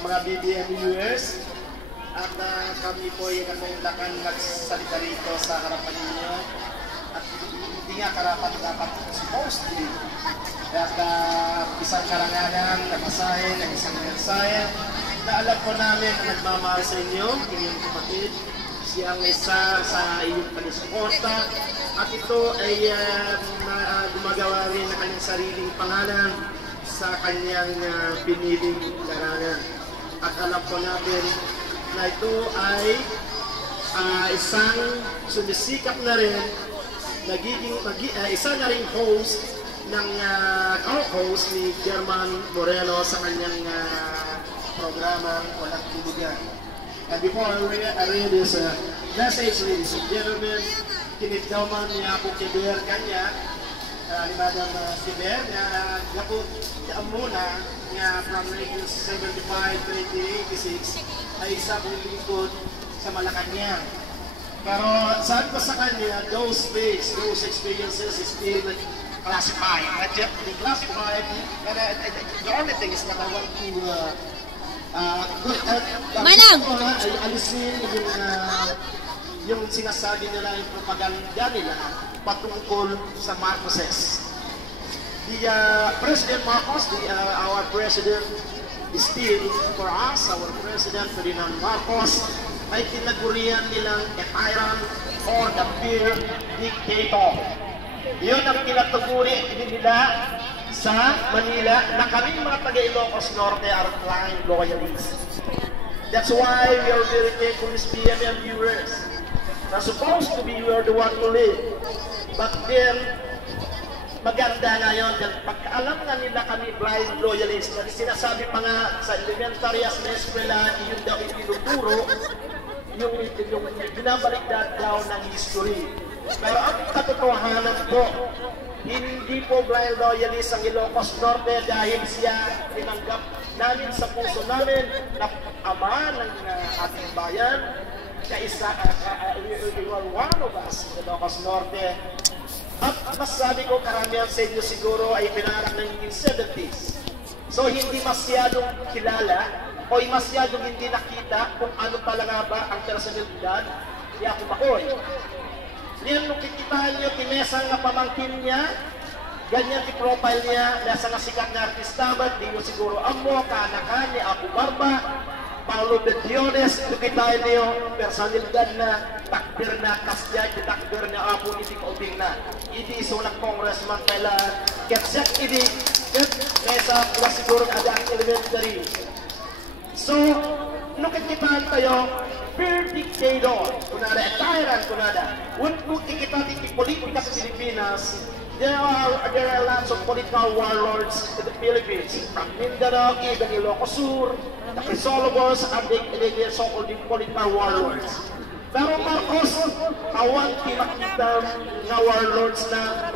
mga BBM viewers, at kami po ay nagmulakan magsalita rito sa harapan ninyo at hindi nga karapat dapat supposedly at isang karangalan na basahin ng isang mensahe na alam po namin na nagmamahal sa inyo, inyong kapatid, siyang isa sa iyong panisuporta at ito ay gumagawa rin ng kanyang sariling pangalan sa kanyang piniling larangan. At alam po natin na ito ay isang sumisikap na rin, isa na rin host ng co-host ni German Moreno sa kanyang programang Walang Tulugan. And before I read this message, ladies and gentlemen, kinitdaman niya ako kiber kanya, ni Madam Kiber, na po muna nga from 1975 to 1986 ay isa kong lingkod sa Malacanang. Pero sabi ko sa kanya, those days, those experiences is still classified. Classified, the only thing is that I want to Manang! Ay alisin yung sinasabi nila, yung propaganda nila patungkol sa Marcoses. President Marcos, our president, is still for us, our president Ferdinand Marcos, ay tinagurian nilang a tyrant or the peer dictator. Yun ang tinatuguri nila sa Manila na kaming mga taga-Ilocos Norte are blind loyalists. That's why we are very thankful as PMM viewers. Na supposed to be we are the one to live. But then, maganda ngayon, pagkaalam nga nila kami blind loyalists, na sinasabi pa nga sa elementary as na eskwela, yung daw itinuturo, yung binabaliktad daw ng history. Pero ang katotohanan po, hindi po blind loyalist ang Ilocos Norte dahil siya tinanggap namin sa puso namin na ama ng ating bayan, kaisa, one of us in Ilocos Norte. At masasabi ko, karamihan sa inyo siguro ay pinanganak ng 1970s. So hindi masyadong kilala o masyadong hindi nakita kung ano talaga ba ang personalidad ni Ako Makoy. Ngayon, nung kikitaan niyo, tinesang na pamangkin niya, ganyan i-profile niya, nasa nga sikat na artista ba, di mo siguro amo, kanaka niya, Ako Barba, Paulo de Diones, kikitaan niyo, personalidad na, takbir na, kasya, takbir na, Apo, hindi kaubing na. Hindi iso ng congressman kailan, ketsak, hindi, kesa, wala siguro ada ang elementary. So, nung kikitaan tayo, peer dictator, kunada, tyrant, kunada. Kung kita politika sa Pilipinas, there are lots of political warlords in the Philippines. From Mindanao, even Ilocos Sur, the Crisolobos, and the so-called political warlords. Pero Marcos, awan kinakita na warlords na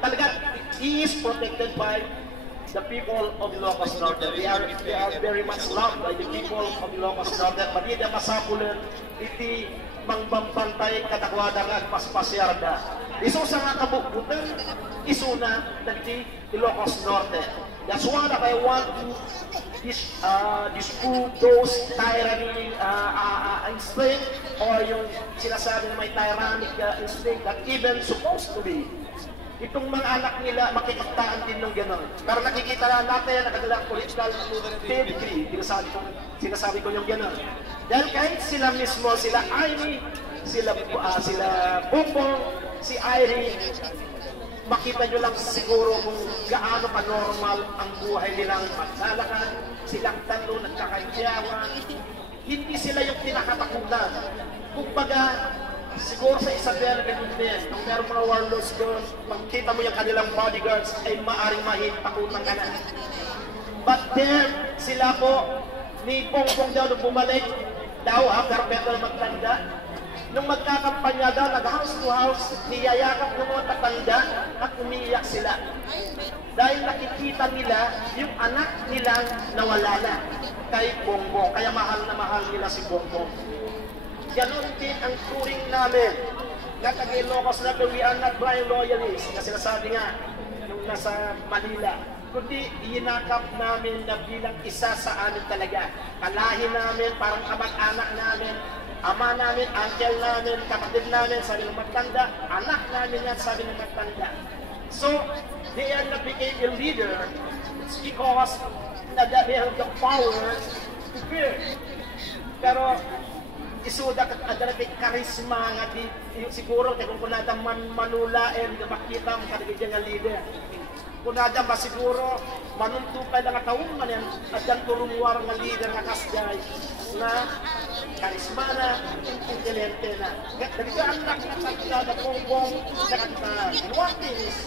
talaga, he is protected by the people of Ilocos Norte. They are very much loved by the people of Ilocos Norte. Pati na masapulan, iti mangbambantay katakwada nga paspasyarda. Iso sa nga kabubutan, iso na nagdi Ilocos Norte. That's why I want to dispute those tyranny instinct or yung sinasabing may tyrannic instinct that even supposed to be. Itong mga anak nila makikiptaan din ng gano'n. Pero nakikita na natin, nakadalang political pedigree, sinasabi ko yung gano'n. Dahil kahit sila mismo, sila Ivy, sila Bongbong, si Ivy, makita nyo lang siguro kung gaano ka-normal ang buhay nilang maglalakad, silang tatlo nagkakaiyawan, hindi sila yung pinakatakutan. Kumbaga, siguro sa Isabel, ganun din. Nung meron mga warlords doon, magkita mo yung kanilang bodyguards, ay maaring mahitakutan ka na. But then, sila po, ni Bongbong daw nung bumalik, daw pero better magtanda. Nung magkakampanya daw, nag-house to house, niyayakap ng mga tatanda at umiiyak sila. Dahil nakikita nila yung anak nilang nawala na kay Bongbong. Kaya mahal na mahal nila si Bongbong. Ganon din ang turing namin na taga-Ilocos Norte, we are not blind loyalists. Na sinasabi nga, nung nasa Manila, kundi inakap namin na bilang isa sa amin talaga. Kalahin namin, parang kamag-anak namin, ama namin, uncle namin, kapatid namin, sabi ng magtanda, anak namin yan, sabi ng magtanda. So, they are not became a leader, it's because they have the power to fear. Pero, isuda ka adala kay karisma nga di siguro kay kung kunada manulaen nga makita mo kadagiti nga leader. Kunada masiguro manuntupay lang nga taon man yan at yan turungwar nga leader nga kasjay na karisma na intelligente na. Dagiti anak nga tagla na bongbong na one thing is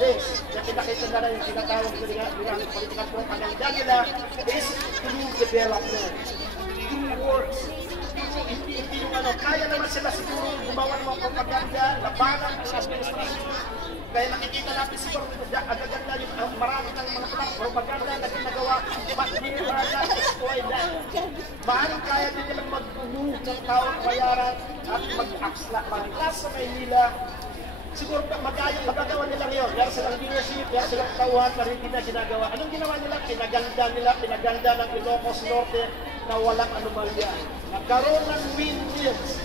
this, na kinakita na yung tinatawag na politika propaganda nila is through development, through works. Hindi yung kaya naman sila siguro gumawa ng mga propaganda, labanan ang administrasyon. Kaya nakikita natin siguro agad-agad yung marami ng mga propaganda na ginagawa, magnirada, eskwela. Maaaring kaya din nilang mag-unog ng tawag bayaran at mag-aksla. Pangkas sa Maynila, siguro magagawa nila ngayon. Meron silang leadership, meron silang tauhan, pero hindi na ginagawa. Anong ginawa nila? Pinaganda ng Ilocos Norte na walang anomalya. Nagkaroon ng windmills,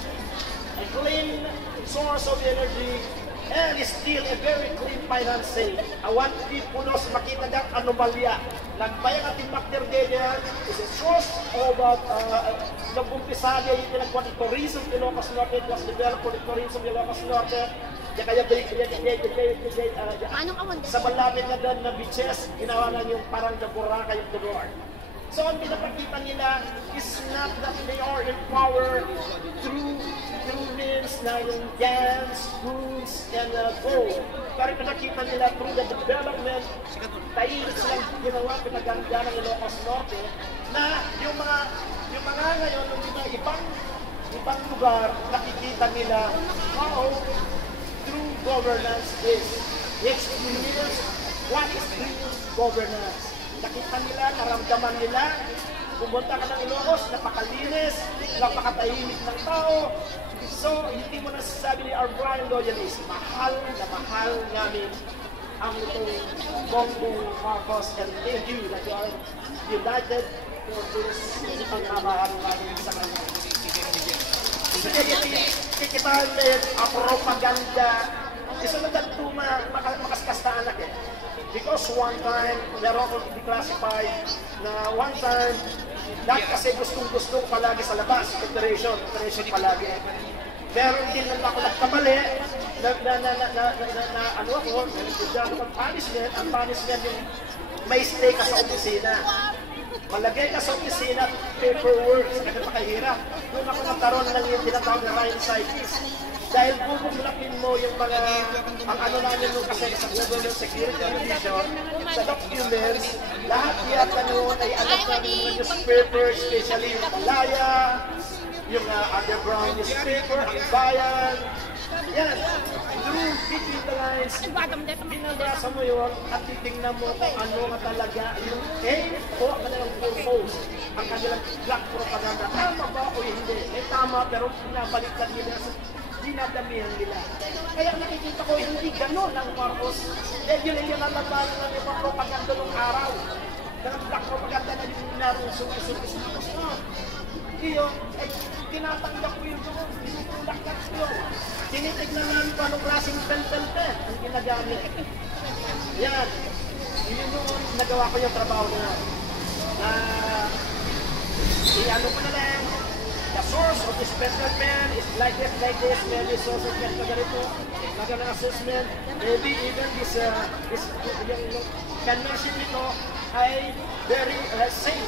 a clean source of energy, and still a very clean financing. Awan di punos makita ng anomalya. Nagbayang ating Macterdelia is a source of nag-umpisa niya yung tinagpuan ng tourism Ilocos Norte. It was developed for the tourism Ilocos Norte. Kaya sa malapit na doon na beaches, ginawa na yung parang nabura kayong tulor. So ang pinapakita nila is not that they are in power through means na yung dance, goods, and gold. Pero pinakita nila through the development, tayo silang ginawa, pinaganda ng Ilocos Norte, na yung mga ngayon, yung ibang lugar, nakikita nila, true governance is. Experience what is true governance. Nakita nila, naramdaman nila, pumunta ka ng Ilocos, napakalinis, napakatahimik ng tao. So, hindi mo nasasabi ni our Brian Loyalist, mahal na mahal namin ang itong Bongbong Marcos, and thank you that you are united for this pagmamahal namin sa kanya. Kita ulit ang propaganda. Isunod ang makaskas na anak eh. Because one time, meron akong declassified na one time, dahil kasi gustong-gustong palagi sa labas, operation palagi. Pero hindi naman ako nagkamali ano ako, punishment, ang punishment yung may stay ka sa opisina. Malagay ka sa opisina, paperwork, kasi makahirap. Doon ako nagkaroon ng yung tinatawag na rhinitis. Dahil bubuglakin mo yung mga, ang ano namin nung kasi sa government security division, sa documents, lahat yan ano ay anak namin yung newspaper, especially yung Malaya, yung underground newspaper, ang bayan, yan. Through between the lines, binabasa mo yun at titignan mo kung ano nga talaga yung o ang kanilang purpose, ang kanilang black propaganda. Tama ba o hindi? Tama, pero pinabaliktad nila sa dinadamihan nila. Kaya nakikita ko, hindi ganun ang Marcos. Yun ay yung nalabanan ng ibang propaganda nung araw. Ng black propaganda na yung narusong-isong-is Marcos na. Iyo, ay tinatanggap ko yun doon. Tinutulak-lak ko yun. Tinitignan namin kung anong klaseng pel-pel-pel ang ginagamit. Yan. Yun yung nagawa ko yung trabaho na yun. I-ano ko na lang. The source of this special pen is like this, maybe source of pen na ganito, nagana assessment, maybe even this yung penmanship nito ay very same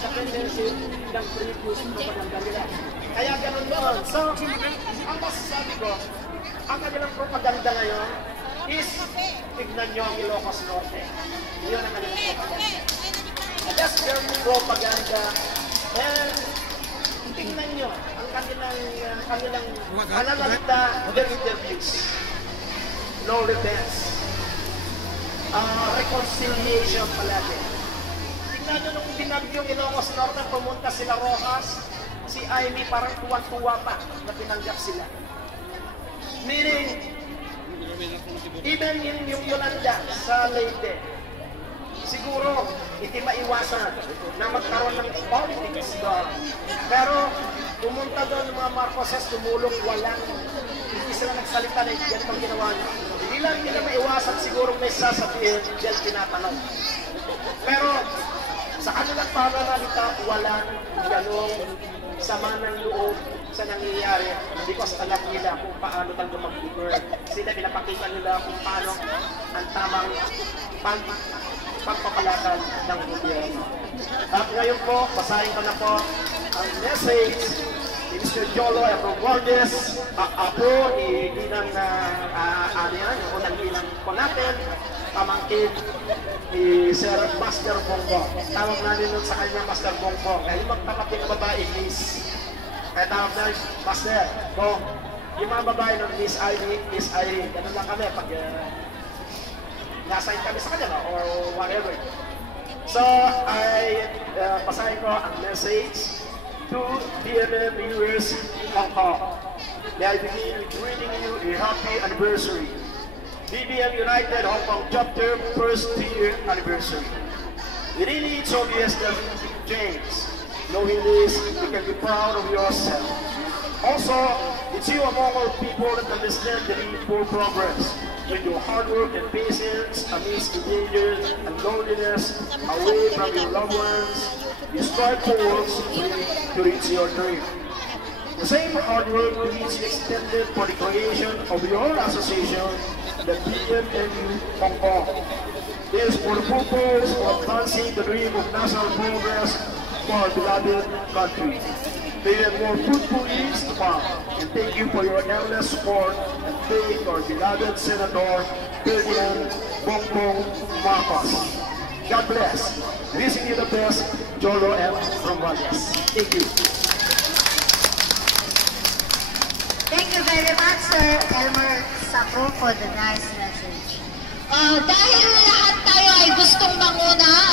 sa penmanship ng previous propaganda nila. Kaya ganun yun. So, ang masasabi ko, ang kanilang propaganda ngayon is, tignan nyo ang Ilocos Norte. Yun ang kanilang propaganda. That's their propaganda. And, tingnan nyo ang kanilang pananalita, their interviews. No revenge. Reconciliation palagi. Tingnan nyo nung binagyong Ilocos Norte, pumunta sila Rojas, si Amy parang tuwan-tuwa pa na pinanggap sila. Meaning, even yung Yolanda sa Leyte, siguro hindi maiwasan na magkaroon ng politics doon. Pero pumunta doon ng mga Marcoses, tumulong, hindi sila nagsalita na yan pang ginawa niya. Hindi lang nila maiwasan siguro may sasabihin, yan tinatanong. Pero sa kanilang pananalita, walang ganong sama ng loob sa nangyayari because alam nila kung paano talaga mag-govern. Sila pinapakita nila kung paano ang tamang pagpapalatan ng gobyerno. At ngayon po, basahin ko na po ang message ni Mr. Jolo F. Romualdez, apo ni Ginang unang ginang po natin, pamangkin ni Sir Master Bongbong. Tawag namin nun sa kanya Master Bongbong. Kaya yung magpapakit na babae, Miss. Kaya tawag na Master Bong. Yung mga babae nun, Miss Irene. Ganun lang kami pag nasign kami sa kanya or whatever. So, pasahin ko ang message to DMM viewers in Hong Kong. May I begin with wishing you a happy anniversary. BBM United Hong Kong Chapter first year anniversary. Really, it's obvious that James, knowing this, you can be proud of yourself. Also, it's you among all people that understand the need for progress. With your hard work and patience amidst the dangers and loneliness away from your loved ones, you strive forward to reach your dream. The same hard work needs extended for the creation of your association, the BMNU Hong Kong. This is for the purpose of advancing the dream of national progress for our beloved country. May you have more fruitful years to come, and thank you for your endless support, and thank our beloved Senator Ferdinand Bongbong Marcos. God bless. Wishing you the best, Jolo F. Romualdez. Thank you. Thank you very much, Sir Elmer Sacro, for the nice message. Dahil lahat tayo ay gustong manguna,